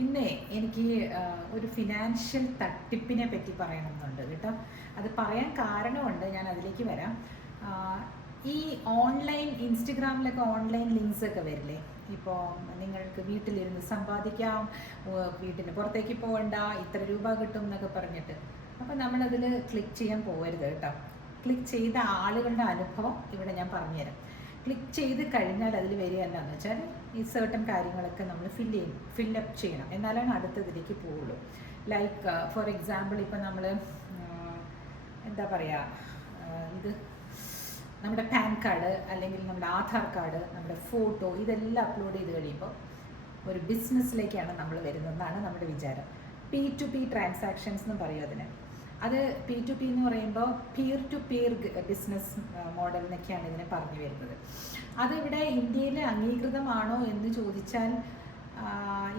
ഇന്നേ എനിക്ക് ഒരു ഫിനാൻഷ്യൽ തട്ടിപ്പിനെ പറ്റി പറയണമെന്നുണ്ട് കേട്ടോ. അത് പറയാൻ കാരണമുണ്ട് ഞാൻ അതിലേക്ക് വരാം. ഈ ഓൺലൈൻ ഇൻസ്റ്റഗ്രാമിലൊക്കെ ഓൺലൈൻ ലിങ്ക്സ് ഒക്കെ വരില്ലേ? ഇപ്പോൾ നിങ്ങൾക്ക് വീട്ടിലിരുന്ന് സമ്പാദിക്കാം വീട്ടിന് പുറത്തേക്ക് പോകണ്ട ഇത്ര രൂപ കിട്ടും എന്നൊക്കെ പറഞ്ഞിട്ട്. അപ്പോൾ നമ്മളതിൽ ക്ലിക്ക് ചെയ്യാൻ പോകരുത് കേട്ടോ. ക്ലിക്ക് ചെയ്ത ആളുകളുടെ അനുഭവം ഇവിടെ ഞാൻ പറഞ്ഞുതരാം. ക്ലിക്ക് ചെയ്ത് കഴിഞ്ഞാൽ അതിൽ വരിക എന്താണെന്ന് വെച്ചാൽ ഈ സർട്ടൻ കാര്യങ്ങളൊക്കെ നമ്മൾ ഫില്ല് ചെയ്യും ഫില്ലപ്പ് ചെയ്യണം. എന്നാലാണ് അടുത്തതിലേക്ക് പോവുള്ളൂ. ലൈക്ക് ഫോർ എക്സാമ്പിൾ ഇപ്പം നമ്മൾ എന്താ പറയുക ഇത് നമ്മുടെ പാൻ കാർഡ് അല്ലെങ്കിൽ നമ്മുടെ ആധാർ കാർഡ് നമ്മുടെ ഫോട്ടോ ഇതെല്ലാം അപ്ലോഡ് ചെയ്ത് കഴിയുമ്പോൾ ഒരു ബിസിനസ്സിലേക്കാണ് നമ്മൾ വരുന്നതെന്നാണ് നമ്മുടെ വിചാരം. പി ടു പി ട്രാൻസാക്ഷൻസ് എന്ന് പറയും അതിന്. അത് പി ടു പി എന്ന് പറയുമ്പോൾ peer to peer business model എന്നൊക്കെയാണ് ഇതിനെ പറഞ്ഞു വരുന്നത്. അതിവിടെ ഇന്ത്യയിൽ അംഗീകൃതമാണോ എന്ന് ചോദിച്ചാൽ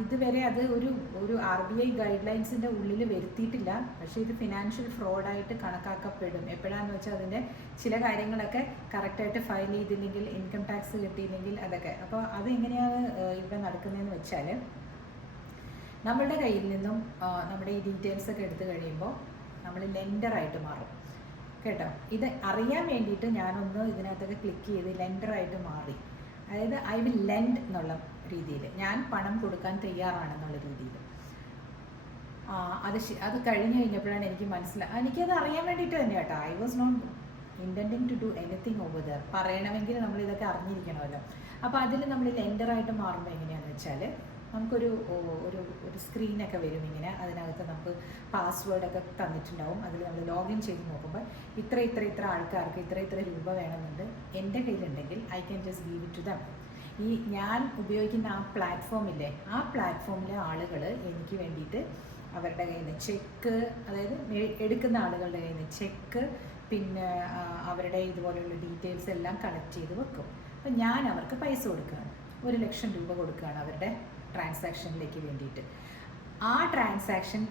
ഇതുവരെ അത് ഒരു ഒരു ആർ ബി ഐ ഗൈഡ് ലൈൻസിന്റെ ഉള്ളിൽ വരുത്തിയിട്ടില്ല. പക്ഷേ ഇത് ഫിനാൻഷ്യൽ ഫ്രോഡായിട്ട് കണക്കാക്കപ്പെടും. എപ്പോഴാന്ന് വെച്ചാൽ അതിന്റെ ചില കാര്യങ്ങളൊക്കെ കറക്റ്റായിട്ട് ഫയൽ ചെയ്തില്ലെങ്കിൽ ഇൻകം ടാക്സ് കിട്ടിയില്ലെങ്കിൽ അതൊക്കെ. അപ്പോൾ അത് എങ്ങനെയാണ് ഇവിടെ നടക്കുന്നതെന്ന് വെച്ചാൽ നമ്മളുടെ കയ്യിൽ നിന്നും നമ്മുടെ ഈ ഡീറ്റെയിൽസ് ഒക്കെ എടുത്തു കഴിയുമ്പോൾ നമ്മൾ ലെൻഡറായിട്ട് മാറും. കേട്ടോ? ഇത് അറിയാൻ വേണ്ടിയിട്ട് ഞാനൊന്ന് ഇതിനകത്തൊക്കെ ക്ലിക്ക് ചെയ്ത് ലെൻഡറായിട്ട് മാറി. അതായത് ഐ വിൽ ലെൻഡ് എന്നുള്ള രീതിയിൽ ഞാൻ പണം കൊടുക്കാൻ തയ്യാറാണെന്നുള്ള രീതിയിൽ ആ, അത് അത് കഴിഞ്ഞ് കഴിഞ്ഞപ്പോഴാണ് എനിക്ക് മനസ്സിലായി എനിക്കത് അറിയാൻ വേണ്ടിയിട്ട് തന്നെ കേട്ടോ. I was not intending to do anything over there പറയണമെങ്കിൽ നമ്മൾ ഇതൊക്കെ അറിഞ്ഞിരിക്കണമല്ലോ. അപ്പോൾ അതിൽ നമ്മൾ ലെൻഡറായിട്ട് മാറുമ്പോൾ എങ്ങനെയാണെന്ന് വെച്ചാൽ നമുക്കൊരു ഒരു ഒരു സ്ക്രീനൊക്കെ വരും ഇങ്ങനെ. അതിനകത്ത് നമുക്ക് പാസ്വേഡൊക്കെ തന്നിട്ടുണ്ടാവും. അതിൽ നമ്മൾ ലോഗിൻ ചെയ്ത് നോക്കുമ്പോൾ ഇത്ര ഇത്ര ഇത്ര ആൾക്കാർക്ക് ഇത്ര ഇത്ര രൂപ വേണമെന്നുണ്ട്. എന്റെ കയ്യിലുണ്ടെങ്കിൽ I can just give it to them ഈ ഞാൻ ഉപയോഗിക്കുന്ന ആ പ്ലാറ്റ്ഫോമില്ലേ ആ പ്ലാറ്റ്ഫോമിലെ ആളുകൾ എനിക്ക് വേണ്ടിയിട്ട് അവരുടെ കയ്യിൽ നിന്ന് ചെക്ക് അതായത് എടുക്കുന്ന ആളുകളുടെ കയ്യിൽ നിന്ന് ചെക്ക് പിന്നെ അവരുടെ ഇതുപോലെയുള്ള ഡീറ്റെയിൽസ് എല്ലാം കളക്ട് ചെയ്ത് വെക്കും. അപ്പം ഞാൻ അവർക്ക് പൈസ കൊടുക്കുകയാണ്. ഒരു ലക്ഷം രൂപ കൊടുക്കുകയാണ് അവരുടെ ട്രാൻസാക്ഷനിലേക്ക് വേണ്ടിയിട്ട്. ആ ട്രാൻസാക്ഷൻ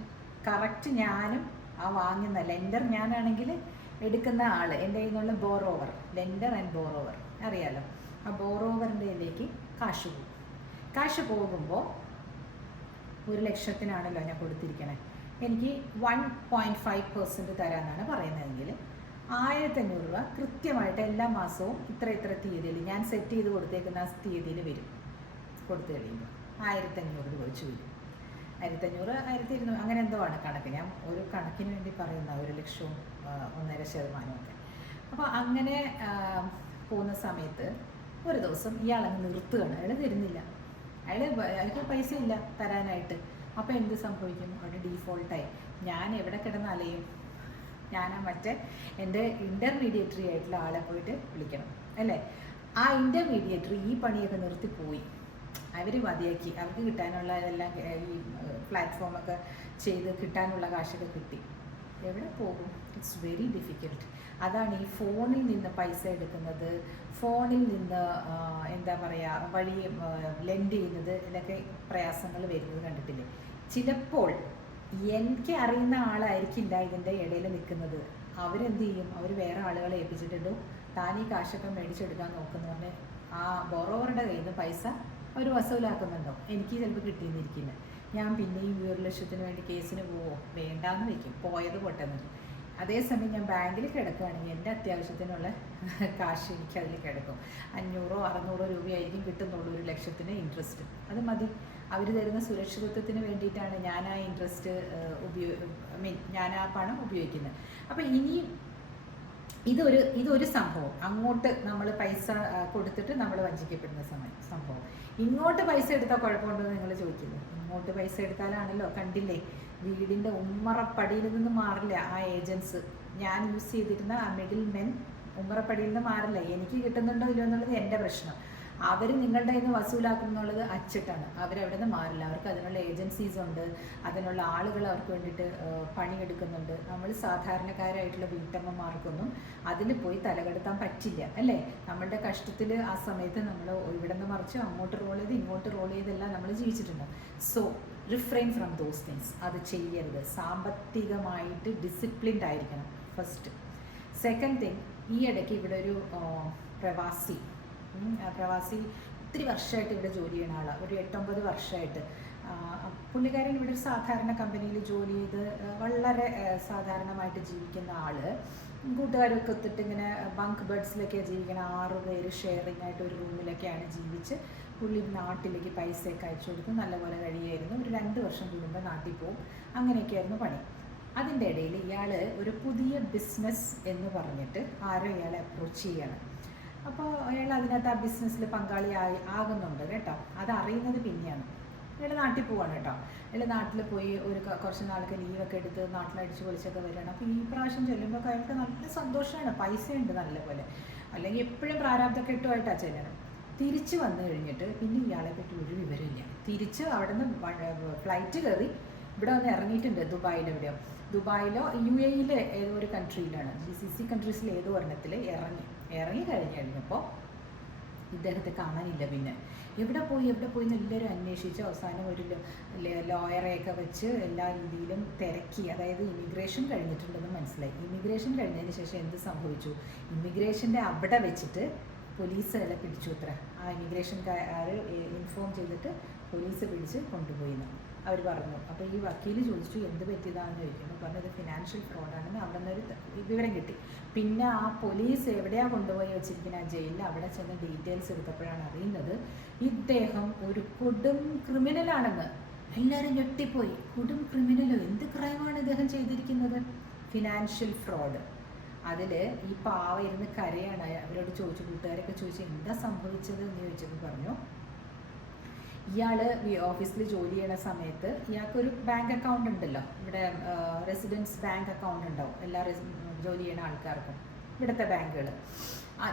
കറക്റ്റ് ഞാനും ആ വാങ്ങുന്ന ലെൻഡർ ഞാനാണെങ്കിൽ എടുക്കുന്ന ആൾ എന്റെ കയ്യിൽ നിന്നുള്ള ബോറോവർ ലെൻഡർ ആൻഡ് ബോറോവർ അറിയാലോ? ആ ബോറോവറിന്റെ ഇതിലേക്ക് കാശ് പോകും. കാശ് പോകുമ്പോൾ ഒരു ലക്ഷത്തിനാണല്ലോ ഞാൻ കൊടുത്തിരിക്കണേ. എനിക്ക് വൺ പോയിന്റ് ഫൈവ് പെർസെന്റ് തരാമെന്നാണ് പറയുന്നതെങ്കിൽ ആയിരത്തഞ്ഞൂറ് രൂപ കൃത്യമായിട്ട് എല്ലാ മാസവും ഇത്ര ഇത്ര തീയതിയിൽ ഞാൻ സെറ്റ് ചെയ്ത് കൊടുത്തേക്കുന്ന ആ തീയതിയിൽ വരും. കൊടുത്തു കഴിയുമ്പോൾ. ആയിരത്തഞ്ഞൂറ് രൂപ വെച്ച് വരും ആയിരത്തഞ്ഞൂറ് ആയിരത്തി ഇരുന്നൂറ് അങ്ങനെ എന്തോ ആണ് കണക്ക്. ഞാൻ ഒരു കണക്കിന് വേണ്ടി പറയുന്ന ഒരു ലക്ഷവും ഒന്നര ശതമാനവും ഒക്കെ. അപ്പോൾ അങ്ങനെ പോകുന്ന സമയത്ത് ഒരു ദിവസം ഇയാൾ അങ്ങ് നിർത്തുകയാണ്. അയാൾ തരുന്നില്ല. അയാൾ അയാൾക്ക് പൈസ ഇല്ല തരാനായിട്ട്. അപ്പോൾ എന്ത് സംഭവിക്കും? അവിടെ ഡീഫോൾട്ടായി ഞാൻ എവിടെ കിടന്ന് അലയും? ഞാൻ മറ്റേ എന്റെ ഇന്റർമീഡിയറ്ററി ആയിട്ടുള്ള ആളെ പോയിട്ട് വിളിക്കണം. അല്ലേ? ആ ഇന്റർമീഡിയറ്ററി ഈ പണിയൊക്കെ നിർത്തിപ്പോയി. അവർ മതിയാക്കി. അവർക്ക് കിട്ടാനുള്ള ഏർ, ഈ പ്ലാറ്റ്ഫോമൊക്കെ ചെയ്ത് കിട്ടാനുള്ള കാശൊക്കെ കിട്ടി. എവിടെ പോകും? ഇറ്റ്സ് വെരി ഡിഫിക്കൽട്ട് അതാണ് ഈ ഫോണിൽ നിന്ന് പൈസ എടുക്കുന്നത്. ഫോണിൽ നിന്ന് എന്താ പറയുക വഴി ലെൻഡ് ചെയ്യുന്നത് ഇതൊക്കെ പ്രയാസങ്ങൾ വരുന്നത് കണ്ടിട്ടില്ലേ? ചിലപ്പോൾ എനിക്ക് അറിയുന്ന ആളായിരിക്കില്ല ഇതിന്റെ ഇടയിൽ നിൽക്കുന്നത്. അവരെന്ത് ചെയ്യും? അവർ വേറെ ആളുകളെ ഏൽപ്പിച്ചിട്ടുണ്ടോ? താൻ ഈ കാശൊക്കെ മേടിച്ചെടുക്കാൻ നോക്കുന്നു പറഞ്ഞ് ആ ബോറോവറുടെ കയ്യിൽ നിന്ന് പൈസ അവർ വസൂലാക്കുന്നുണ്ടോ? എനിക്ക് ചിലപ്പോൾ കിട്ടിയെന്നിരിക്കില്ല. ഞാൻ പിന്നെയും ഈ ഒരു ലക്ഷത്തിന് വേണ്ടി കേസിന് പോവോ? വേണ്ടാന്ന് വെക്കും. പോയത് പൊട്ടെന്ന് അതേസമയം ഞാൻ ബാങ്കിൽ കിടക്കുകയാണെങ്കിൽ എന്റെ അത്യാവശ്യത്തിനുള്ള കാശ് എനിക്ക് അതിൽ കിടക്കും. അഞ്ഞൂറോ അറുന്നൂറോ രൂപയായിരിക്കും കിട്ടുന്നുള്ളൂ ഒരു ലക്ഷത്തിന് ഇൻട്രസ്റ്റ് അത് മതി. അവർ തരുന്ന സുരക്ഷിതത്വത്തിന് വേണ്ടിയിട്ടാണ് ഞാൻ ആ ഇൻട്രസ്റ്റ് ഉപയോഗ മീൻ ഞാൻ ആ പണം ഉപയോഗിക്കുന്നത്. അപ്പോൾ ഇനിയും ഇതൊരു ഇതൊരു സംഭവം. അങ്ങോട്ട് നമ്മൾ പൈസ കൊടുത്തിട്ട് നമ്മൾ വഞ്ചിക്കപ്പെടുന്ന സമയം സംഭവം. ഇങ്ങോട്ട് പൈസ എടുത്താൽ കുഴപ്പമുണ്ടെന്ന് നിങ്ങൾ ചോദിക്കുന്നു ഇങ്ങോട്ട് പൈസ എടുത്താലാണല്ലോ കണ്ടില്ലേ? വീടിന്റെ ഉമ്മറപ്പടിയിൽ നിന്ന് മാറില്ല ആ ഏജൻസ്. ഞാൻ യൂസ് ചെയ്തിരുന്ന ആ മിഡിൽ മെൻ ഉമ്മറപ്പടിയിൽ നിന്ന് മാറില്ല. എനിക്ക് കിട്ടുന്നുണ്ടോ ഇല്ലയോ എന്നുള്ളത് എന്റെ പ്രശ്നം. അവർ നിങ്ങളുടെ കയ്യിൽ നിന്ന് വസൂലാക്കും എന്നുള്ളത് അച്ചിട്ടാണ്. അവരവിടെ നിന്ന് മാറില്ല. അവർക്ക് അതിനുള്ള ഏജൻസീസ് ഉണ്ട്. അതിനുള്ള ആളുകൾ അവർക്ക് വേണ്ടിയിട്ട് പണിയെടുക്കുന്നുണ്ട്. നമ്മൾ സാധാരണക്കാരായിട്ടുള്ള വീട്ടമ്മമാർക്കൊന്നും അതിൽ പോയി തലകെടുത്താൻ പറ്റില്ല അല്ലേ? നമ്മളുടെ കഷ്ടത്തിൽ ആ സമയത്ത് നമ്മൾ ഇവിടെ നിന്ന് മറിച്ച് അങ്ങോട്ട് റോൾ ചെയ്ത് ഇങ്ങോട്ട് റോൾ ചെയ്തെല്ലാം നമ്മൾ ജീവിച്ചിട്ടുണ്ട്. So refrain from those things അത് ചെയ്യരുത്. സാമ്പത്തികമായിട്ട് ഡിസിപ്ലിൻഡ് ആയിരിക്കണം ഫസ്റ്റ് സെക്കൻഡ് തിങ് ഈ ഇടയ്ക്ക് ഇവിടെ ഒരു പ്രവാസി പ്രവാസി ഒത്തിരി വർഷമായിട്ട് ഇവിടെ ജോലി ചെയ്യുന്ന ആളാണ് ഒരു എട്ടൊമ്പത് വർഷമായിട്ട് പുള്ളിക്കാരൻ ഇവിടെ ഒരു സാധാരണ കമ്പനിയിൽ ജോലി ചെയ്ത് വളരെ സാധാരണമായിട്ട് ജീവിക്കുന്ന ആൾ. കൂട്ടുകാരൊക്കെ ഒത്തിട്ട് ഇങ്ങനെ ബങ്ക് ബേഡ്സിലൊക്കെ ജീവിക്കണ ആറ് പേര് ഷെയറിംഗ് ആയിട്ട് ഒരു റൂമിലൊക്കെയാണ് ജീവിച്ച് പുള്ളി നാട്ടിലേക്ക് പൈസയൊക്കെ അയച്ചു കൊടുത്ത് നല്ലപോലെ കഴിയായിരുന്നു. ഒരു രണ്ട് വർഷം കൂടുമ്പോൾ നാട്ടിൽ പോകും. അങ്ങനെയൊക്കെയായിരുന്നു പണി. അതിന്റെ ഇടയിൽ ഇയാൾ ഒരു പുതിയ ബിസിനസ് എന്ന് പറഞ്ഞിട്ട് ആരോ ഇയാളെ അപ്രോച്ച് ചെയ്യണം. അപ്പോൾ അയാൾ അതിനകത്ത് ആ ബിസിനസ്സിൽ പങ്കാളിയായി ആകുന്നുണ്ട് കേട്ടോ. അത് അറിയുന്നത് പിന്നെയാണ്. അയാൾ നാട്ടിൽ പോവാണ് കേട്ടോ. അയാൾ നാട്ടിൽ പോയി ഒരു കുറച്ച് നാളൊക്കെ ലീവൊക്കെ എടുത്ത് നാട്ടിലടിച്ച് പൊളിച്ചൊക്കെ വരികയാണ്. അപ്പോൾ ഈ പ്രാവശ്യം ചെല്ലുമ്പോൾ അയാൾക്ക് നല്ല സന്തോഷമാണ് പൈസയുണ്ട് നല്ലപോലെ അല്ലെങ്കിൽ എപ്പോഴും പ്രാരാബ്ധമൊക്കെ ഇട്ടുമായിട്ടാണ് ചെല്ലണം. തിരിച്ച് വന്നു കഴിഞ്ഞിട്ട് പിന്നെ ഇയാളെ പറ്റി ഒരു വിവരമില്ല തിരിച്ച് അവിടെ നിന്ന് ഫ്ലൈറ്റ് കയറി ഇവിടെ വന്ന് ഇറങ്ങിയിട്ടുണ്ട് ദുബായിൽ എവിടെയോ. ദുബായിലോ യു എയിലെ ഏതോ ഒരു കൺട്രിയിലാണ് ജി സി സി കൺട്രീസിൽ ഏതോ ഒരെണ്ണത്തിൽ ഇറങ്ങി. ഇറങ്ങി കഴിഞ്ഞ് കഴിഞ്ഞപ്പോൾ ഇദ്ദേഹത്തെ കാണാനില്ല പിന്നെ. എവിടെ പോയി എവിടെ പോയി എന്ന് എല്ലാവരും അന്വേഷിച്ച് അവസാനം ഒരു ലോയറെയൊക്കെ വെച്ച് എല്ലാ രീതിയിലും തിരക്കി. അതായത് ഇമിഗ്രേഷൻ കഴിഞ്ഞിട്ടുണ്ടെന്ന് മനസ്സിലായി. ഇമിഗ്രേഷൻ കഴിഞ്ഞതിന് ശേഷം എന്ത് സംഭവിച്ചു? ഇമിഗ്രേഷന്റെ അവിടെ വെച്ചിട്ട് പോലീസ് എല്ലാം പിടിച്ചു അത്ര. ആ ഇമിഗ്രേഷൻകാർ ഇൻഫോം ചെയ്തിട്ട് പോലീസ് പിടിച്ച് കൊണ്ടുപോയിന്ന് അവർ പറഞ്ഞു. അപ്പോൾ ഈ വക്കീൽ ചോദിച്ചു എന്ത് പറ്റിയതാണെന്ന് ചോദിക്കുന്നു? പറഞ്ഞു ഇത് ഫിനാൻഷ്യൽ ഫ്രോഡാണെന്ന് അവിടെ നിന്നൊരു വിവരം കിട്ടി. പിന്നെ ആ പോലീസ് എവിടെയാണ് കൊണ്ടുപോയി വെച്ചിരിക്കുന്ന? ആ ജയിലിൽ അവിടെ ചെന്ന് ഡീറ്റെയിൽസ് എടുത്തപ്പോഴാണ് അറിയുന്നത് ഇദ്ദേഹം ഒരു കൊടും ക്രിമിനലാണെന്ന്. എല്ലാവരും ഞെട്ടിപ്പോയി. കൊടും ക്രിമിനലോ? എന്ത് ക്രൈമാണ് ഇദ്ദേഹം ചെയ്തിരിക്കുന്നത്? Financial fraud. അതിൽ ഈ പാവ ഇരുന്ന് കരയാണ്. അവരോട് ചോദിച്ചു കൂട്ടുകാരൊക്കെ ചോദിച്ചു എന്താ സംഭവിച്ചത്? എന്ന് ചോദിച്ചപ്പോൾ പറഞ്ഞു ഇയാൾ ഓഫീസിൽ ജോലി ചെയ്യുന്ന സമയത്ത് ഇയാൾക്കൊരു ബാങ്ക് അക്കൗണ്ട് ഉണ്ടല്ലോ. ഇവിടെ റെസിഡൻസ് ബാങ്ക് അക്കൗണ്ട് ഉണ്ടാവും. എല്ലാ ജോലി ചെയ്യണ ആൾക്കാർക്കും ഇവിടുത്തെ ബാങ്കുകൾ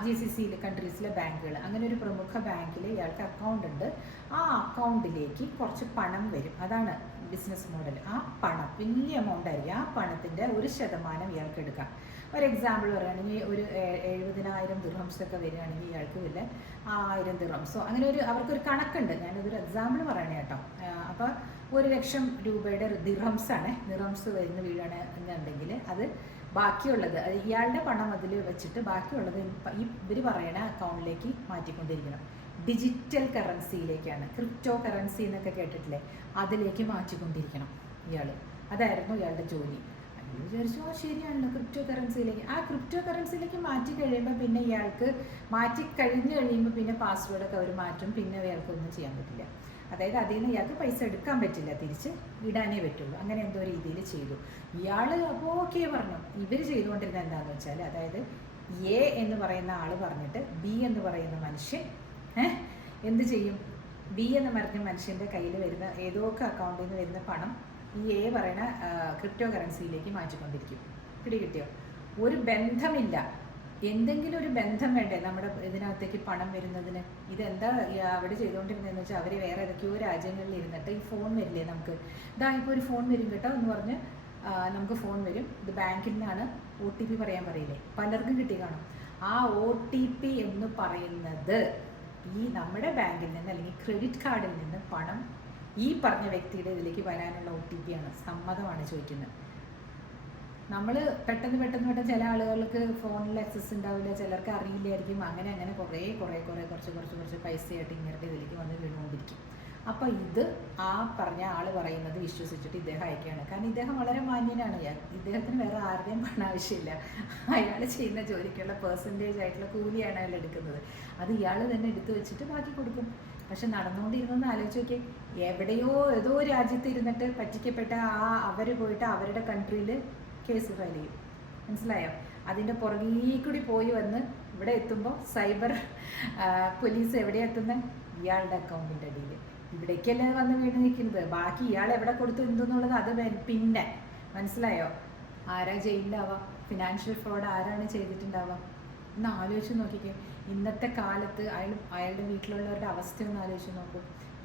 ജി സി സിയിലെ കൺട്രീസിലെ ബാങ്കുകൾ അങ്ങനെ ഒരു പ്രമുഖ ബാങ്കിൽ ഇയാൾക്ക് അക്കൗണ്ട് ഉണ്ട്. ആ അക്കൗണ്ടിലേക്ക് കുറച്ച് പണം വരും. അതാണ് ബിസിനസ് മോഡൽ ആ പണം വലിയ എമൗണ്ട് ആയിരിക്കും. ആ പണത്തിന്റെ ഒരു ശതമാനം ഇയാൾക്ക് എടുക്കാം. ഒരു എക്സാമ്പിൾ പറയുകയാണെങ്കിൽ ഒരു എഴുപതിനായിരം ദിർഹംസ് ഒക്കെ വരികയാണെങ്കിൽ ഇയാൾക്ക് വല്ല ആയിരം ദിർഹംസോ അങ്ങനെ ഒരു അവർക്കൊരു കണക്കുണ്ട്. ഞാനതൊരു എക്സാമ്പിൾ പറയണേ കേട്ടോ. അപ്പോൾ ഒരു ലക്ഷം രൂപയുടെ ദിർഹംസാണ് ദിർഹംസ് വരുന്ന വീടാണ് എന്നുണ്ടെങ്കിൽ അത് ബാക്കിയുള്ളത്. ഇയാളുടെ പണം അതിൽ വെച്ചിട്ട് ബാക്കിയുള്ളത് ഇവർ പറയണ അക്കൗണ്ടിലേക്ക് മാറ്റിക്കൊണ്ടിരിക്കണം. ഡിജിറ്റൽ കറൻസിയിലേക്കാണ് ക്രിപ്റ്റോ കറൻസി എന്നൊക്കെ കേട്ടിട്ടില്ലേ? അതിലേക്ക് മാറ്റിക്കൊണ്ടിരിക്കണം ഇയാൾ അതായിരുന്നു ഇയാളുടെ ജോലി. അയ്യോ വിചാരിച്ചു ആ ശരിയാണല്ലോ ക്രിപ്റ്റോ കറൻസിയിലേക്ക് ആ ക്രിപ്റ്റോ കറൻസിയിലേക്ക് മാറ്റി കഴിയുമ്പോൾ പിന്നെ ഇയാൾക്ക് മാറ്റി കഴിഞ്ഞ് കഴിയുമ്പോൾ പിന്നെ പാസ്വേഡൊക്കെ അവർ മാറ്റും. പിന്നെ ഇയാൾക്കൊന്നും ചെയ്യാൻ പറ്റില്ല. അതായത് അതിൽ നിന്ന് ഇയാൾക്ക് പൈസ എടുക്കാൻ പറ്റില്ല തിരിച്ച് ഇടാനേ പറ്റുള്ളൂ. അങ്ങനെ എന്തോ രീതിയിൽ ചെയ്തു. ഇയാൾ അപ്പോൾ ഓക്കെ പറഞ്ഞു. ഇവർ ചെയ്തുകൊണ്ടിരുന്നത് എന്താണെന്ന് വെച്ചാൽ അതായത് എ എന്ന് പറയുന്ന ആൾ പറഞ്ഞിട്ട് ബി എന്ന് പറയുന്ന മനുഷ്യൻ എന്ത് ചെയ്യും? ബി എന്ന് പറഞ്ഞ മനുഷ്യന്റെ കയ്യിൽ വരുന്ന ഏതൊക്കെ അക്കൗണ്ടിൽ നിന്ന് വരുന്ന പണം ഈ എ പറയുന്ന ക്രിപ്റ്റോ കറൻസിയിലേക്ക് മാറ്റിക്കൊണ്ടിരിക്കും. പിടി കിട്ടിയോ ഒരു ബന്ധമില്ല. എന്തെങ്കിലും ഒരു ബന്ധം വേണ്ടേ? നമ്മുടെ ഇതിനകത്തേക്ക് പണം വരുന്നതിന്. ഇതെന്താ അവിടെ ചെയ്തുകൊണ്ടിരുന്നതെന്ന് വെച്ചാൽ അവർ വേറെ ഏതൊക്കെയോ രാജ്യങ്ങളിൽ ഇരുന്നിട്ട് ഈ ഫോൺ വരില്ലേ നമുക്ക്? ഇതാ ഇപ്പോൾ ഒരു ഫോൺ വരും കേട്ടോ എന്ന് പറഞ്ഞ് നമുക്ക് ഫോൺ വരും. ഇത് ബാങ്കിൽ നിന്നാണ് ഒ ടി പി പറയാൻ പറയില്ലേ? പലർക്കും കിട്ടി കാണും. ആ ഒ ടി പി എന്ന് പറയുന്നത് ഈ നമ്മുടെ ബാങ്കിൽ നിന്ന് അല്ലെങ്കിൽ ക്രെഡിറ്റ് കാർഡിൽ നിന്ന് പണം ഈ പറഞ്ഞ വ്യക്തിയുടെ ഇതിലേക്ക് വരാനുള്ള ഒ ടി പി ആണ്. സമ്മതമാണ് ചോദിക്കുന്നത്. നമ്മൾ പെട്ടെന്ന് പെട്ടെന്ന് പെട്ടെന്ന് ചില ആളുകൾക്ക് ഫോണിൽ ആക്സസ് ഉണ്ടാവില്ല ചിലർക്ക് അറിയില്ലായിരിക്കും. അങ്ങനെ അങ്ങനെ കുറേ കുറേ കുറേ കുറച്ച് കുറച്ച് കുറച്ച് പൈസയായിട്ട് ഇങ്ങനത്തെ ഇതിലേക്ക് വന്ന് വീണുകൊണ്ടിരിക്കും. അപ്പോൾ ഇത് ആ പറഞ്ഞ ആൾ പറയുന്നത് വിശ്വസിച്ചിട്ട് ഇദ്ദേഹം അയക്കുകയാണ്. കാരണം ഇദ്ദേഹം വളരെ മാന്യനാണ്. ഇദ്ദേഹത്തിന് വേറെ ആരുടെയും പണം ആവശ്യമില്ല. അയാൾ ചെയ്യുന്ന ജോലിക്കുള്ള പേഴ്സന്റേജ് ആയിട്ടുള്ള കൂലിയാണ് അയാൾ എടുക്കുന്നത്. അത് ഇയാൾ തന്നെ എടുത്തു വെച്ചിട്ട് ബാക്കി കൊടുക്കും. പക്ഷെ നടന്നുകൊണ്ടിരുന്നെന്ന് ആലോചിച്ച് നോക്കിയേ എവിടെയോ ഏതോ രാജ്യത്ത് ഇരുന്നിട്ട് പറ്റിക്കപ്പെട്ട ആ അവർ പോയിട്ട് അവരുടെ കൺട്രിയിൽ കേസ് ഫയൽ ചെയ്യും. മനസ്സിലായോ? അതിന്റെ പുറകിൽ കൂടി പോയി വന്ന് ഇവിടെ എത്തുമ്പോൾ സൈബർ പോലീസ് എവിടെ എത്തുന്നത് ഇയാളുടെ അക്കൗണ്ടിന്റെ അടിയിൽ ഇവിടേക്കല്ലേ വന്ന് വീണ് നിൽക്കുന്നത്? ബാക്കി ഇയാൾ എവിടെ കൊടുത്തു എന്തെന്നുള്ളത് അത് പിന്നെ. മനസ്സിലായോ? ആരാ ജയിലിലാവുക ഫിനാൻഷ്യൽ ഫ്രോഡ് ആരാണ് ചെയ്തിട്ടുണ്ടാവുക ഒന്ന് ആലോചിച്ച് നോക്കിക്കേ. ഇന്നത്തെ കാലത്ത് അയാൾ അയാളുടെ വീട്ടിലുള്ളവരുടെ അവസ്ഥ ഒന്ന് ആലോചിച്ച് നോക്കൂ.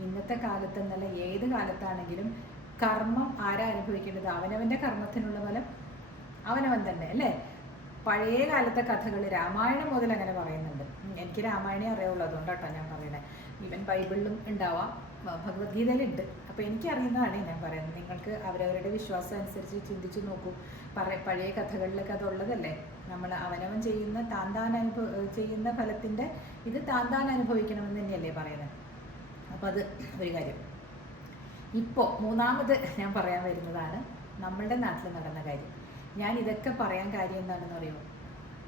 ഇന്നത്തെ കാലത്ത് എന്നല്ല ഏത് കാലത്താണെങ്കിലും കർമ്മം ആരാ അനുഭവിക്കേണ്ടത്? അവനവന്റെ കർമ്മത്തിനുള്ള ഫലം അവനവൻ തന്നെ അല്ലേ? പഴയ കാലത്തെ കഥകൾ രാമായണം മുതൽ അങ്ങനെ പറയുന്നുണ്ട്. എനിക്ക് രാമായണേ അറിയാവുള്ളൂ അതുകൊണ്ടാട്ടോ ഞാൻ പറയുന്നത് ഈവൻ ബൈബിളിലും ഉണ്ടാവാം ഭഗവത്ഗീതയിലുണ്ട്. അപ്പോൾ എനിക്കറിയുന്നതാണ് ഞാൻ പറയുന്നത്. നിങ്ങൾക്ക് അവരവരുടെ വിശ്വാസം അനുസരിച്ച് ചിന്തിച്ചു നോക്കൂ. പറ പഴയ കഥകളിലൊക്കെ അതുള്ളതല്ലേ? നമ്മൾ അവനവൻ ചെയ്യുന്ന താൻ താൻ അനുഭവ ചെയ്യുന്ന ഫലത്തിന്റെ ഇത് താൻ താൻ അനുഭവിക്കണമെന്ന് തന്നെയല്ലേ പറയുന്നത്. അപ്പോൾ അത് ഒരു കാര്യം. ഇപ്പോൾ മൂന്നാമത് ഞാൻ പറയാൻ വരുന്നതാണ് നമ്മളുടെ നാട്ടിൽ നടന്ന കാര്യം. ഞാൻ ഇതൊക്കെ പറയാൻ കാര്യം എന്താണെന്ന് പറയുമോ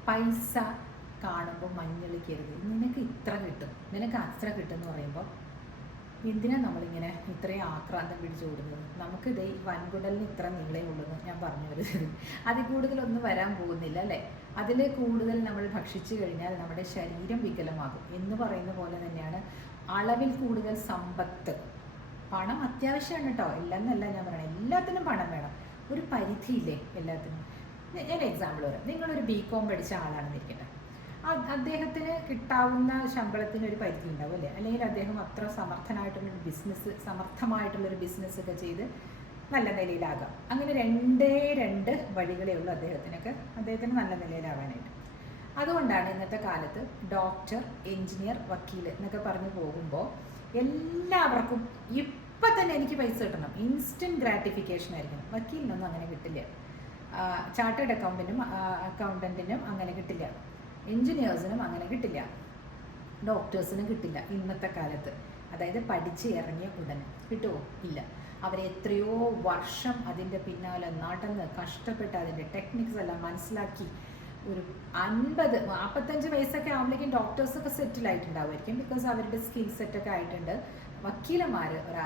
പൈസ കാണുമ്പോൾ മഞ്ഞളിക്കരുത്. നിനക്ക് ഇത്ര കിട്ടും. നിനക്ക് അത്ര കിട്ടും എന്ന് പറയുമ്പോൾ എന്തിനാ നമ്മളിങ്ങനെ ഇത്രയും ആക്രാന്തം പിടിച്ചോടുന്നത് നമുക്ക് ഇതേ ഈ വൻകുടലിന് ഇത്ര നീളേ ഉള്ളൂ എന്ന് ഞാൻ പറഞ്ഞു വരുന്നത്. അതിൽ കൂടുതലൊന്നും വരാൻ പോകുന്നില്ല അല്ലേ? അതിൽ കൂടുതൽ നമ്മൾ ഭക്ഷിച്ചു കഴിഞ്ഞാൽ നമ്മുടെ ശരീരം വികലമാകും. എന്ന് പറയുന്ന പോലെ തന്നെയാണ് അളവിൽ കൂടുതൽ സമ്പത്ത്. പണം അത്യാവശ്യമാണ് കേട്ടോ. ഇല്ലെന്നല്ല ഞാൻ പറയണത് എല്ലാത്തിനും പണം വേണം. ഒരു പരിധിയില്ലേ എല്ലാത്തിനും? ഞാൻ എക്സാമ്പിൾ പറയാം. നിങ്ങളൊരു ബി കോം പഠിച്ച ആളാണ് ഇരിക്കട്ടെ ആ- അദ്ദേഹത്തിന് കിട്ടാവുന്ന ശമ്പളത്തിന് ഒരു പരിധി ഉണ്ടാവും അല്ലേ? അല്ലെങ്കിൽ അദ്ദേഹം അത്ര സമർത്ഥനായിട്ടുള്ളൊരു ബിസിനസ് സമർത്ഥമായിട്ടുള്ളൊരു ബിസിനസ് ഒക്കെ ചെയ്ത് നല്ല നിലയിലാകാം. അങ്ങനെ രണ്ടേ രണ്ട് വഴികളേ ഉള്ളൂ അദ്ദേഹത്തിനൊക്കെ അദ്ദേഹത്തിന് നല്ല നിലയിലാവാനായിട്ട്. അതുകൊണ്ടാണ് ഇന്നത്തെ കാലത്ത് ഡോക്ടർ എഞ്ചിനീയർ വക്കീൽ എന്നൊക്കെ പറഞ്ഞു പോകുമ്പോൾ എല്ലാവർക്കും ഇപ്പം തന്നെ എനിക്ക് പൈസ കിട്ടണം. ഇൻസ്റ്റന്റ് ഗ്രാറ്റിഫിക്കേഷൻ ആയിരിക്കണം. വക്കീലിനൊന്നും അങ്ങനെ കിട്ടില്ല. ചാർട്ടേഡ് അക്കൗണ്ടിനും അക്കൗണ്ടന്റിനും അങ്ങനെ കിട്ടില്ല. എൻജിനീയേഴ്സിനും അങ്ങനെ കിട്ടില്ല. ഡോക്ടേഴ്സിനും കിട്ടില്ല ഇന്നത്തെ കാലത്ത്. അതായത് പഠിച്ച് ഇറങ്ങിയ ഉടനെ കിട്ടുമോ ഇല്ല. അവർ എത്രയോ വർഷം അതിന്റെ പിന്നാലെ നടന്ന് കഷ്ടപ്പെട്ട് അതിന്റെ ടെക്നിക്സ് എല്ലാം മനസ്സിലാക്കി ഒരു അൻപത് നാൽപ്പത്തഞ്ച് വയസ്സൊക്കെ ആകുമ്പോഴേക്കും ഡോക്ടേഴ്സൊക്കെ സെറ്റിൽ ആയിട്ടുണ്ടാവുമായിരിക്കും. ബിക്കോസ് അവരുടെ സ്കിൽ സെറ്റൊക്കെ ആയിട്ടുണ്ട്. വക്കീലന്മാർ ഒരു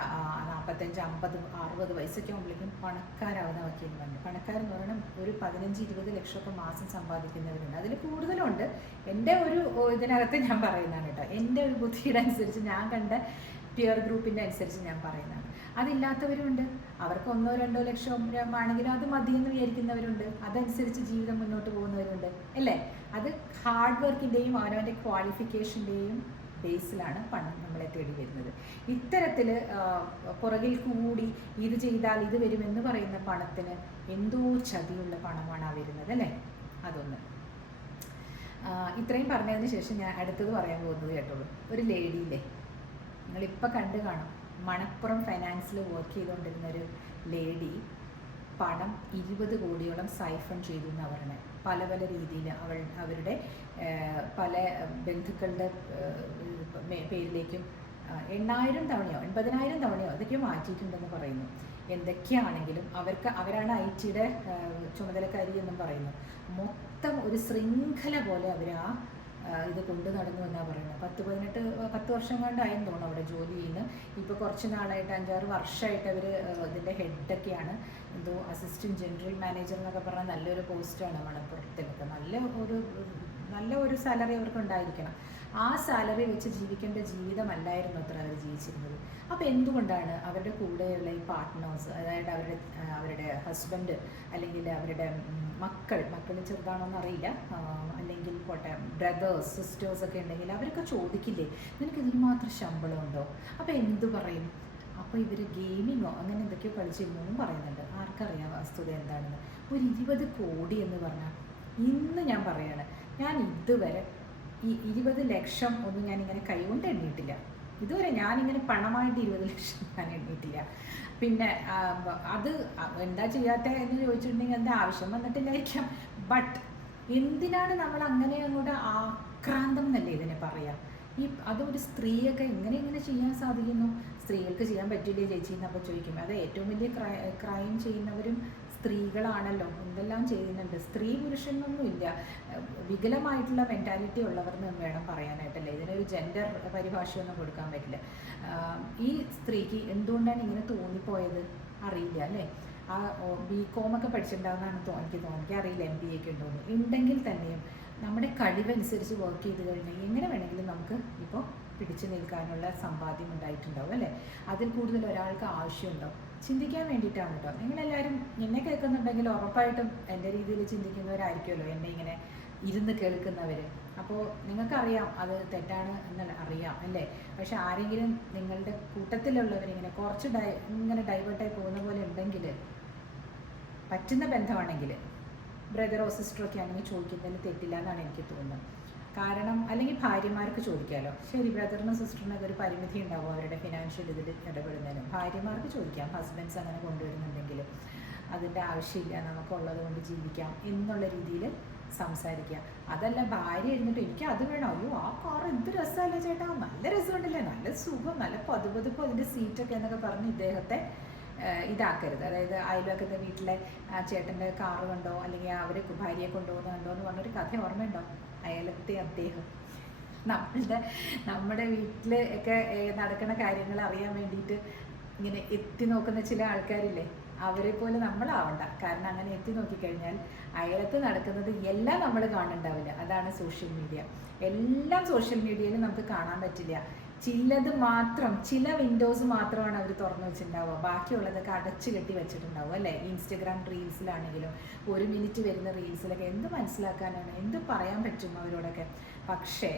നാൽപ്പത്തഞ്ച് അമ്പത് അറുപത് വയസ്സൊക്കെ ആകുമ്പോഴേക്കും പണക്കാരാവുന്ന വക്കീലന്മാരുണ്ട് പണക്കാരെന്ന് പറയണം ഒരു പതിനഞ്ച് ഇരുപത് ലക്ഷമൊക്കെ മാസം സമ്പാദിക്കുന്നവരുണ്ട്. അതിൽ കൂടുതലുണ്ട്. എന്റെ ഒരു ഇതിനകത്ത് ഞാൻ പറയുന്നതാണ് കേട്ടോ. എന്റെ ഒരു ബുദ്ധിയുടെ അനുസരിച്ച് ഞാൻ കണ്ട പിയർ ഗ്രൂപ്പിന്റെ അനുസരിച്ച് ഞാൻ പറയുന്നതാണ്. അതില്ലാത്തവരുണ്ട്. അവർക്ക് ഒന്നോ രണ്ടോ ലക്ഷം ആണെങ്കിലും അത് മതിയെന്ന് വിചാരിക്കുന്നവരുണ്ട്. അതനുസരിച്ച് ജീവിതം മുന്നോട്ട് പോകുന്നവരുണ്ട്. അല്ലേ? അത് ഹാർഡ് വർക്കിന്റെയും അവനവന്റെ ക്വാളിഫിക്കേഷന്റെയും ബേസിലാണ് പണം നമ്മളെ തേടി വരുന്നത്. ഇത്തരത്തിൽ പുറകിൽ കൂടി ഇത് ചെയ്താൽ ഇത് വരുമെന്ന് പറയുന്ന പണത്തിന് എന്തോ ചതിയുള്ള പണമാണ് ആ വരുന്നത് അല്ലേ? അതൊന്ന്. ഇത്രയും പറഞ്ഞതിന് ശേഷം ഞാൻ അടുത്തത് പറയാൻ പോകുന്നത് കേട്ടോളൂ. ഒരു ലേഡിയില്ലേ നിങ്ങളിപ്പോൾ കണ്ടു കാണും. മണപ്പുറം ഫൈനാൻസിൽ വർക്ക് ചെയ്തുകൊണ്ടിരുന്ന ഒരു ലേഡി പണം ഇരുപത് കോടിയോളം സൈഫൺ ചെയ്തു എന്ന് പറയണേ പല പല രീതിയിൽ അവൾ അവരുടെ പല ബന്ധുക്കളുടെ പേരിലേക്കും എണ്ണായിരം തവണയോ എൺപതിനായിരം തവണയോ അതൊക്കെ മാറ്റിയിട്ടുണ്ടെന്ന് പറയുന്നു. എന്തൊക്കെയാണെങ്കിലും അവർക്ക് അവരാണ് ഐ ടിയുടെ ചുമതലക്കാരി എന്നും പറയുന്നു. മൊത്തം ഒരു ശൃംഖല പോലെ അവർ ആ, ഇത് കൊണ്ടു നടന്നു എന്നാണ് പറയുന്നത്. പത്ത് പതിനെട്ട് പത്ത് വർഷം കൊണ്ടായെന്ന് തോന്നുന്നു അവിടെ ജോലി ചെയ്യുന്നത് ഇപ്പോൾ കുറച്ച് നാളായിട്ട് അഞ്ചാറ് വർഷമായിട്ട് അവർ ഇതിന്റെ ഹെഡൊക്കെയാണ്. എന്തോ അസിസ്റ്റന്റ് ജനറൽ മാനേജർ എന്നൊക്കെ പറഞ്ഞാൽ നല്ലൊരു പോസ്റ്റാണ് മണപ്പുറത്തിനൊക്കെ നല്ല ഒരു നല്ല ഒരു സാലറി അവർക്ക് ഉണ്ടായിരിക്കണം ആ സാലറി വെച്ച് ജീവിക്കേണ്ട ജീവിതമല്ലായിരുന്നു അത്ര അവർ ജീവിച്ചിരുന്നത്. അപ്പോൾ എന്തുകൊണ്ടാണ് അവരുടെ കൂടെയുള്ള ഈ പാർട്ട്നേഴ്സ് അതായത് അവരുടെ അവരുടെ ഹസ്ബൻഡ് അല്ലെങ്കിൽ അവരുടെ മക്കൾ മക്കൾ ചെറുതാണോന്ന് അറിയില്ല. അല്ലെങ്കിൽ പോട്ടെ ബ്രദേഴ്സ് സിസ്റ്റേഴ്സ് ഒക്കെ ഉണ്ടെങ്കിൽ അവരൊക്കെ ചോദിക്കില്ലേ നിനക്ക് ഇതിന് മാത്രം ശമ്പളം ഉണ്ടോ? അപ്പോൾ എന്തു പറയും? അപ്പോൾ ഇവർ ഗെയിമിങ്ങോ അങ്ങനെ എന്തൊക്കെയോ കളിച്ചിരുന്നു പറയുന്നുണ്ട്. ആർക്കറിയാം വസ്തുത എന്താണെന്ന്? ഒരു ഇരുപത് കോടി എന്ന് പറഞ്ഞാൽ ഇന്ന് ഞാൻ പറയാണ് ഞാൻ ഇതുവരെ ഈ ഇരുപത് ലക്ഷം ഒന്നും ഞാനിങ്ങനെ കൈകൊണ്ട് എണ്ണിയിട്ടില്ല. ഇതുവരെ ഞാനിങ്ങനെ പണമായിട്ട് ഇരുപത് ലക്ഷം ഞാൻ എണ്ണിയിട്ടില്ല. പിന്നെ അത് എന്താ ചെയ്യാത്ത എന്ന് ചോദിച്ചിട്ടുണ്ടെങ്കിൽ എന്താ ആവശ്യം വന്നിട്ടില്ലായിരിക്കാം. ബട്ട് എന്തിനാണ് നമ്മൾ അങ്ങനെ അങ്ങോട്ട് ആക്രാന്തം എന്നല്ലേ ഇതിനെ പറയാം? ഈ അതൊരു സ്ത്രീയൊക്കെ എങ്ങനെ ഇങ്ങനെ ചെയ്യാൻ സാധിക്കുന്നു? സ്ത്രീകൾക്ക് ചെയ്യാൻ പറ്റില്ലേ ചേച്ചി എന്നപ്പോൾ ചോദിക്കും അത് ഏറ്റവും വലിയ ക്രൈ ക്രൈം ചെയ്യുന്നവരും സ്ത്രീകളാണല്ലോ എന്തെല്ലാം ചെയ്യുന്നുണ്ട്. സ്ത്രീ പുരുഷനൊന്നും ഇല്ല വികലമായിട്ടുള്ള മെന്റാലിറ്റി ഉള്ളവർ എന്ന് വേണം പറയാനായിട്ടല്ലേ? ഇതിനൊരു ജെൻഡർ പരിഭാഷയൊന്നും കൊടുക്കാൻ പറ്റില്ല. ഈ സ്ത്രീക്ക് എന്തുകൊണ്ടാണ് ഇങ്ങനെ തോന്നിപ്പോയത്? അറിയില്ല അല്ലേ? ആ ബി കോം ഒക്കെ പഠിച്ചിട്ടുണ്ടാവുന്നതാണ് എനിക്ക് തോന്നുന്നത്. എനിക്ക് അറിയില്ല എം ബി എ ഒക്കെ ഉണ്ടോന്ന് ഉണ്ടെങ്കിൽ തന്നെയും നമ്മുടെ കഴിവനുസരിച്ച് വർക്ക് ചെയ്ത് കഴിഞ്ഞാൽ എങ്ങനെ വേണമെങ്കിലും നമുക്ക് ഇപ്പോൾ പിടിച്ചു നിൽക്കാനുള്ള സമ്പാദ്യം ഉണ്ടായിട്ടുണ്ടാവും അല്ലേ? അതിൽ കൂടുതൽ ഒരാൾക്ക് ആവശ്യമുണ്ടോ? ചിന്തിക്കാൻ വേണ്ടിയിട്ടാണ് കേട്ടോ നിങ്ങളെല്ലാവരും എന്നെ കേൾക്കുന്നുണ്ടെങ്കിൽ ഉറപ്പായിട്ടും എന്റെ രീതിയിൽ ചിന്തിക്കുന്നവരായിരിക്കുമല്ലോ എന്നെ ഇങ്ങനെ ഇരുന്ന് കേൾക്കുന്നവർ അപ്പോൾ നിങ്ങൾക്കറിയാം അത് തെറ്റാണ് എന്നല്ല അറിയാം അല്ലേ? പക്ഷെ ആരെങ്കിലും നിങ്ങളുടെ കൂട്ടത്തിലുള്ളവർ ഇങ്ങനെ കുറച്ച് ഡൈ ഇങ്ങനെ ഡൈവേർട്ടായി പോകുന്ന പോലെ ഉണ്ടെങ്കിൽ പറ്റുന്ന ബന്ധമാണെങ്കിൽ ബ്രദറോ സിസ്റ്ററോ ഒക്കെ ആണെങ്കിൽ ചോദിക്കുന്നതിൽ തെറ്റില്ല എന്നാണ് എനിക്ക് തോന്നുന്നത്. കാരണം അല്ലെങ്കിൽ ഭാര്യമാർക്ക് ചോദിക്കാമല്ലോ ശരി ബ്രദറിനും സിസ്റ്ററിനും ഒരു പരിമിതി ഉണ്ടാവും അവരുടെ ഫിനാൻഷ്യൽ ഇതിൽ ഇടപെടുന്നതിന്. ഭാര്യമാർക്ക് ചോദിക്കാം ഹസ്ബൻഡ്സ് അങ്ങനെ കൊണ്ടുവരുന്നുണ്ടെങ്കിൽ അതിന്റെ ആവശ്യമില്ല നമുക്കുള്ളത് കൊണ്ട് ജീവിക്കാം എന്നുള്ള രീതിയിൽ സംസാരിക്കുക. അതല്ല ഭാര്യ ഇരുന്നിട്ട് എനിക്ക് അത് വേണം. അയ്യോ ആ കാർ എന്ത് രസമല്ലേ ചേട്ടാ? നല്ല രസമുണ്ടല്ലേ? നല്ല സുഖം നല്ല പതുപതുപ്പ് അതിന്റെ സീറ്റൊക്കെ എന്നൊക്കെ പറഞ്ഞ് ഇദ്ദേഹത്തെ ഇതാക്കരുത്. അതായത് അയൽവക്കത്തെ വീട്ടിലെ ആ ചേട്ടന്റെ കാറ് കണ്ടോ? അല്ലെങ്കിൽ അവർ ഭാര്യയെ കൊണ്ടുപോകുന്നുണ്ടോ എന്ന് പറഞ്ഞൊരു കഥ ഓർമ്മയുണ്ടോ? അയലത്തെ അദ്ദേഹം. നമ്മളുടെ നമ്മുടെ വീട്ടിൽ ഒക്കെ നടക്കുന്ന കാര്യങ്ങൾ അറിയാൻ വേണ്ടിയിട്ട് ഇങ്ങനെ എത്തി നോക്കുന്ന ചില ആൾക്കാരില്ലേ? അവരെ പോലെ നമ്മളാവണ്ട. കാരണം അങ്ങനെ എത്തി നോക്കിക്കഴിഞ്ഞാൽ അയലത്ത് നടക്കുന്നത് എല്ലാം നമ്മൾ കാണണ്ടാവില്ല അതാണ് സോഷ്യൽ മീഡിയ. എല്ലാം സോഷ്യൽ മീഡിയയിൽ നമുക്ക് കാണാൻ പറ്റില്ല. ചിലത് മാത്രം ചില വിൻഡോസ് മാത്രമാണ് അവർ തുറന്നു വെച്ചിട്ടുണ്ടാവുക. ബാക്കിയുള്ളതൊക്കെ അടച്ചു കെട്ടി വെച്ചിട്ടുണ്ടാവും അല്ലേ? ഇൻസ്റ്റഗ്രാം റീൽസിലാണെങ്കിലും ഒരു മിനിറ്റ് വരുന്ന റീൽസിലൊക്കെ എന്ത് മനസ്സിലാക്കാനാണ്? എന്ത് പറയാൻ പറ്റും അവരോടൊക്കെ? പക്ഷേ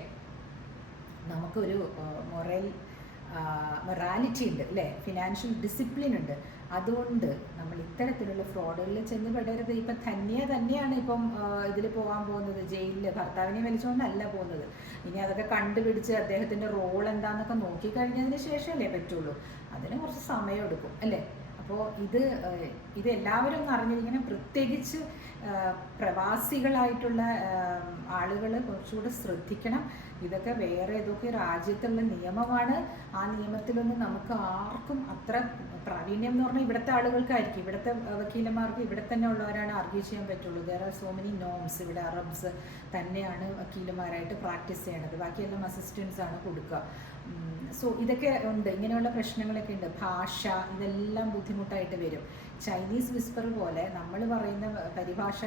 നമുക്കൊരു മൊറൽ മൊറാലിറ്റി ഉണ്ട് അല്ലേ? ഫിനാൻഷ്യൽ ഡിസിപ്ലിൻ ഉണ്ട്. അതുകൊണ്ട് നമ്മൾ ഇത്തരത്തിലുള്ള ഫ്രോഡുകളിൽ ചെന്ന് പെടരുത്. ഇപ്പം ധന്യ തന്നെയാണ് ഇപ്പം ഇതിൽ പോകാൻ പോകുന്നത്. ജയിലിൽ ഭർത്താവിനെ വലിച്ചുകൊണ്ടല്ല പോകുന്നത്. ഇനി അതൊക്കെ കണ്ടുപിടിച്ച് അദ്ദേഹത്തിന്റെ റോൾ എന്താണെന്നൊക്കെ നോക്കിക്കഴിഞ്ഞതിന് ശേഷമല്ലേ പറ്റുള്ളൂ. അതിന് കുറച്ച് സമയം എടുക്കും അല്ലേ? അപ്പോൾ ഇത് ഇത് എല്ലാവരും ഒന്ന് അറിഞ്ഞിരിക്കണം. പ്രത്യേകിച്ച് പ്രവാസികളായിട്ടുള്ള ആളുകൾ കുറച്ചുകൂടെ ശ്രദ്ധിക്കണം. ഇതൊക്കെ വേറെ ഏതൊക്കെ രാജ്യത്തുള്ള നിയമമാണ്. ആ നിയമത്തിലൊന്നും നമുക്ക് ആർക്കും അത്ര പ്രാവീണ്യം എന്ന് പറഞ്ഞാൽ ഇവിടുത്തെ ആളുകൾക്കായിരിക്കും. ഇവിടുത്തെ വക്കീലന്മാർക്ക് ഇവിടെ തന്നെ ഉള്ളവരാണ് ആർഗ്യൂ ചെയ്യാൻ പറ്റുള്ളൂ. വേറെ സോ മെനി നോംസ് ഇവിടെ അറബ്സ് തന്നെയാണ് വക്കീലന്മാരായിട്ട് പ്രാക്ടീസ് ചെയ്യണത് ബാക്കിയെല്ലാം അസിസ്റ്റൻസ് ആണ് കൊടുക്കുക. സോ ഇതൊക്കെ ഉണ്ട്. ഇങ്ങനെയുള്ള പ്രശ്നങ്ങളൊക്കെ ഉണ്ട്. ഭാഷ ഇതെല്ലാം ബുദ്ധിമുട്ടായിട്ട് വരും. ചൈനീസ് വിസ്പർ പോലെ നമ്മൾ പറയുന്ന പരിഭാഷ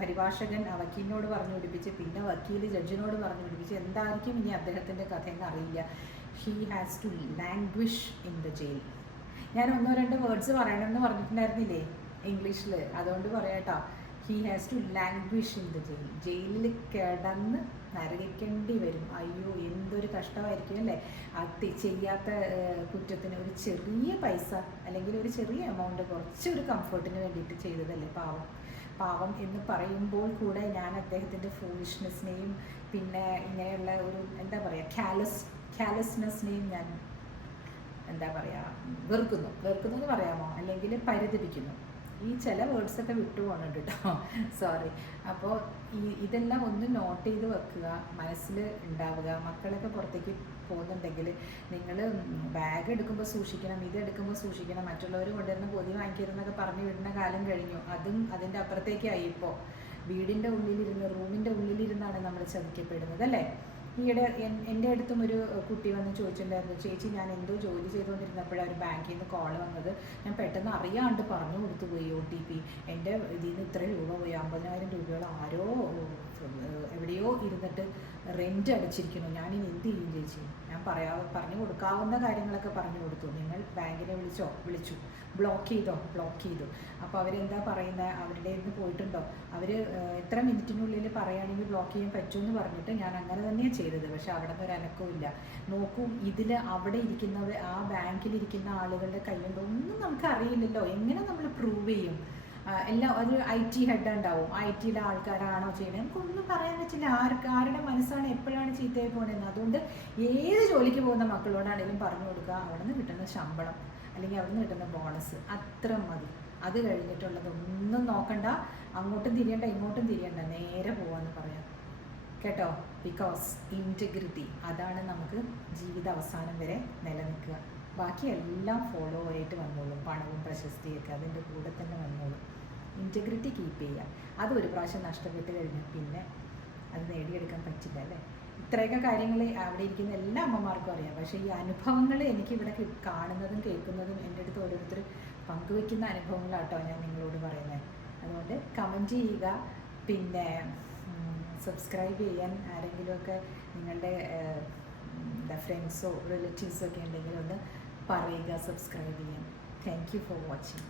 പരിഭാഷകൻ വക്കീലിനോട് പറഞ്ഞു പിടിപ്പിച്ച് പിന്നെ വക്കീൽ ജഡ്ജിനോട് പറഞ്ഞു പിടിപ്പിച്ച് എന്തായിരിക്കും ഇനി അദ്ദേഹത്തിന്റെ കഥയെന്ന് അറിയില്ല. He has to languish in the jail ഞാൻ ഒന്നോ രണ്ടോ വേർഡ്സ് പറയണമെന്ന് പറഞ്ഞിട്ടുണ്ടായിരുന്നില്ലേ? ഇംഗ്ലീഷിൽ അതുകൊണ്ട് പറയാട്ടോ he has to languish in the jail ജയിലിൽ കിടന്ന് നരകിക്കേണ്ടി വരും. അയ്യോ എന്തൊരു കഷ്ടമായിരിക്കും അല്ലേ? അത് ചെയ്യാത്ത കുറ്റത്തിന് ഒരു ചെറിയ പൈസ അല്ലെങ്കിൽ ഒരു ചെറിയ എമൗണ്ട് കുറച്ചൊരു കംഫർട്ടിന് വേണ്ടിയിട്ട് ചെയ്തതല്ലേ പാവം? പാവം എന്ന് പറയുമ്പോൾ കൂടെ ഞാൻ അദ്ദേഹത്തിന്റെ ഫൂളിഷ്നെസ്സിനെയും പിന്നെ ഇങ്ങനെയുള്ള ഒരു എന്താ പറയുക ക്യാലസ് ക്യാലസ്നെസ്സിനെയും ഞാൻ എന്താ പറയുക വെറുക്കുന്നു. വെറുക്കുന്നു എന്ന് പറയാമോ? അല്ലെങ്കിൽ പരിതപിക്കുന്നു. ഈ ചില വേർഡ്സൊക്കെ വിട്ടുപോകുന്നുണ്ട് കേട്ടോ സോറി അപ്പോൾ ഈ ഇതെല്ലാം ഒന്ന് നോട്ട് ചെയ്ത് വെക്കുക മനസ്സിൽ ഉണ്ടാവുക മക്കളൊക്കെ പുറത്തേക്ക് പോകുന്നുണ്ടെങ്കിൽ നിങ്ങൾ ബാഗ് എടുക്കുമ്പോൾ സൂക്ഷിക്കണം ഇത് എടുക്കുമ്പോൾ സൂക്ഷിക്കണം മറ്റുള്ളവർ കൊണ്ടുവരുന്ന പൊതി വാങ്ങിക്കരുതെന്നൊക്കെ പറഞ്ഞു വിടുന്ന കാലം കഴിഞ്ഞു. അതും അതിന്റെ അപ്പുറത്തേക്കായി ഇപ്പോൾ. വീടിന്റെ ഉള്ളിലിരുന്ന് റൂമിന്റെ ഉള്ളിലിരുന്നാണ് നമ്മൾ ചതിക്കപ്പെടുന്നത് അല്ലേ? ഈയിടെ എൻ- എന്റെ അടുത്തും ഒരു കുട്ടി വന്ന് ചോദിച്ചിട്ടുണ്ടായിരുന്നു ചേച്ചി ഞാൻ എന്തോ ജോലി ചെയ്തുകൊണ്ടിരുന്നപ്പോഴാണ് ഒരു ബാങ്കിൽ നിന്ന് കോൾ വന്നത്. ഞാൻ പെട്ടെന്ന് അറിയാണ്ട് പറഞ്ഞു കൊടുത്തു പോയി ഒ ടി പി എന്റെ ഇതിൽ നിന്ന് ഇത്ര രൂപ പോയി അമ്പതിനായിരം രൂപയോളം ആരോ എവിടെയോ ഇരുന്നിട്ട് റെന്റ് അടിച്ചിരിക്കുന്നു. ഞാനിനി എന്ത് ചെയ്യും ചേച്ചി? ഞാൻ പറയാ പറഞ്ഞു കൊടുക്കാവുന്ന കാര്യങ്ങളൊക്കെ പറഞ്ഞു കൊടുത്തു. നിങ്ങൾ ബാങ്കിനെ വിളിച്ചോ? വിളിച്ചു. ബ്ലോക്ക് ചെയ്തോ? ബ്ലോക്ക് ചെയ്തു. അപ്പോൾ അവരെന്താ പറയുന്നത് അവരുടെ നിന്ന് പോയിട്ടുണ്ടോ? അവർ എത്ര മിനിറ്റിനുള്ളിൽ പറയുകയാണെങ്കിൽ ബ്ലോക്ക് ചെയ്യാൻ പറ്റുമെന്ന് പറഞ്ഞിട്ട് ഞാൻ അങ്ങനെ തന്നെയാണ് ചെയ്തത്. പക്ഷെ അവിടെ നിന്ന് ഒരു അനക്കവും ഇല്ല. നോക്കൂ ഇതിൽ അവിടെ ഇരിക്കുന്നവർ ആ ബാങ്കിലിരിക്കുന്ന ആളുകളുടെ കയ്യിലുണ്ടോ ഒന്നും നമുക്ക് അറിയില്ലല്ലോ എങ്ങനെ നമ്മൾ പ്രൂവ് ചെയ്യും? എല്ലാം ഒരു ഐ ടി ഹെഡ് ഉണ്ടാവും. ഐ ടിയുടെ ആൾക്കാരാണോ ചെയ്യുന്നത്? നമുക്കൊന്നും പറയാൻ പറ്റില്ല. ആർക്ക് ആരുടെ മനസ്സാണ് എപ്പോഴാണ് ചീത്തയായി പോകുന്നതെന്ന്. അതുകൊണ്ട് ഏത് ജോലിക്ക് പോകുന്ന മക്കളോടാണെങ്കിലും പറഞ്ഞു കൊടുക്കുക. അവിടെ നിന്ന് കിട്ടുന്ന ശമ്പളം അല്ലെങ്കിൽ അവിടെ നിന്ന് കിട്ടുന്ന ബോണസ് അത്ര മതി. അത് കഴിഞ്ഞിട്ടുള്ളത് ഒന്നും നോക്കണ്ട. അങ്ങോട്ടും തിരിയണ്ട ഇങ്ങോട്ടും തിരിയണ്ട. നേരെ പോവാന്ന് പറയാം. കേട്ടോ? ബിക്കോസ് ഇന്റഗ്രിറ്റി അതാണ് നമുക്ക് ജീവിത അവസാനം വരെ നിലനിൽക്കുക. ബാക്കി എല്ലാം ഫോളോ ആയിട്ട് വന്നോളും. പണവും പ്രശസ്തിയൊക്കെ അതിന്റെ കൂടെ തന്നെ വന്നോളും. ഇന്റഗ്രിറ്റി കീപ്പ് ചെയ്യുക അത് ഒരു പ്രാവശ്യം നഷ്ടപ്പെട്ട് കഴിഞ്ഞാൽ പിന്നെ അത് നേടിയെടുക്കാൻ പറ്റില്ല അല്ലേ? ഇത്രയൊക്കെ കാര്യങ്ങൾ അവിടെ ഇരിക്കുന്ന എല്ലാ അമ്മമാർക്കും അറിയാം. പക്ഷേ ഈ അനുഭവങ്ങൾ എനിക്ക് ഇവിടെ കാണുന്നതും കേൾക്കുന്നതും എന്റെ അടുത്ത് ഓരോരുത്തർ പങ്കുവെക്കുന്ന അനുഭവങ്ങളാട്ടോ ഞാൻ നിങ്ങളോട് പറയുന്നത് അതുകൊണ്ട് കമന്റ് ചെയ്യുക. പിന്നെ സബ്സ്ക്രൈബ് ചെയ്യാൻ ആരെങ്കിലുമൊക്കെ നിങ്ങളുടെ ഫ്രണ്ട്സോ റിലേറ്റീവ്സോ ഒക്കെ ഉണ്ടെങ്കിൽ ഒന്ന് പറയുക സബ്സ്ക്രൈബ് ചെയ്യാൻ താങ്ക് യു ഫോർ വാച്ചിങ്